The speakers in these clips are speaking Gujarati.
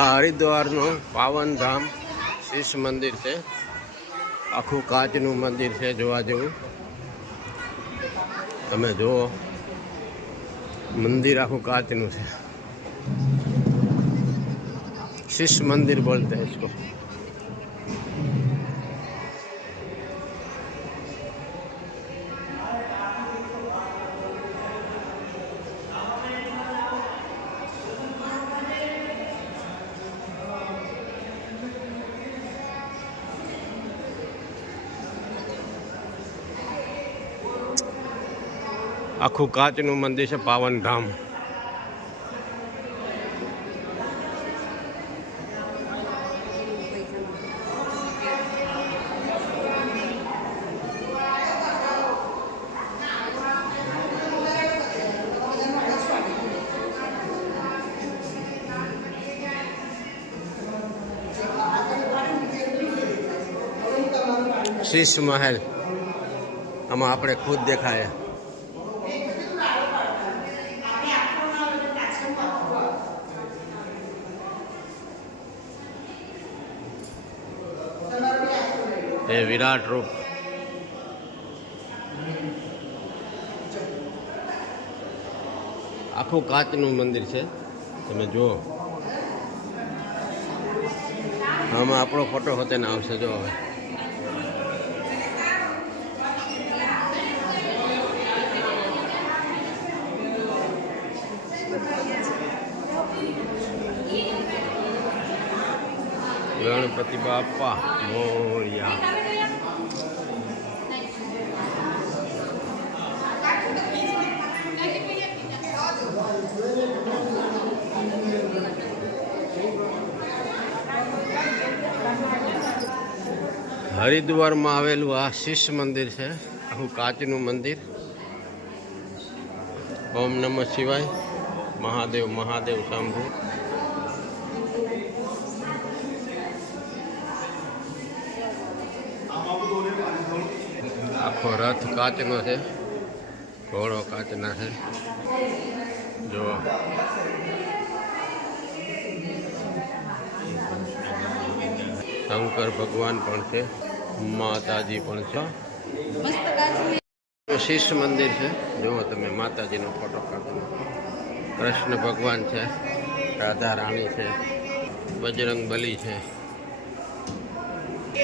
આ હરિદ્વારનું પાવન ધામ શીશ મંદિર છે. આખું કાચનું મંદિર છે, જોવા જેવું. તમે જુઓ, મંદિર આખું કાચનું છે. શીશ મંदिर बोलते हैं इसको. આખું કાચનું મંદિર છે, પાવન ધામ. શીશ મહેલ આમાં આપણે ખુદ દેખાય. એ વિરાટ રૂપ. આખું કાચનું મંદિર છે, તમે જુઓ. આમાં આપણો ફોટો હોતે ને આવશે, જો હવે. ગણપતિ બાપા મોરિયા. હરિદ્વારમાં આવેલું આ શીશ મંદિર છે, આખું કાચનું મંદિર. ઓમ નમઃ શિવાય. મહાદેવ મહાદેવ શંભુ. આખો રથ કાચનો છે, ઘોડો કાચના છે, જો. શંકર ભગવાન પણ છે, માતાજી પણ છે. શીશ મંદિર છે, જુઓ તમે. માતાજીનો ફોટો કાઢો. કૃષ્ણ ભગવાન છે, રાધા રાણી છે, બજરંગ બલી છે,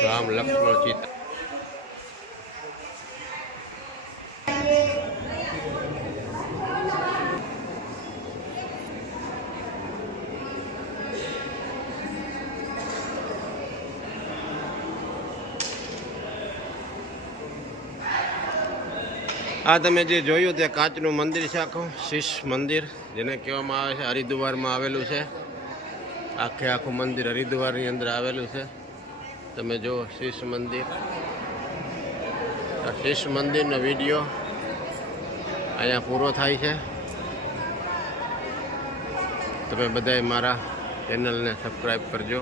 રામ લક્ષ્મણ સીતા. આ તમે જે જોયું તે કાચનું મંદિર છે, આખું શીશ મંદિર, જેને કહેવામાં આવે છે. હરિદ્વારમાં આવેલું છે. આખું મંદિર હરિદ્વારની અંદર આવેલું છે. તમે જુઓ શીશ મંદિર. આ શીશ મંદિરનો વિડીયો અહીંયા પૂરો થાય છે. તમે બધાએ મારા ચેનલને સબસ્ક્રાઈબ કરજો.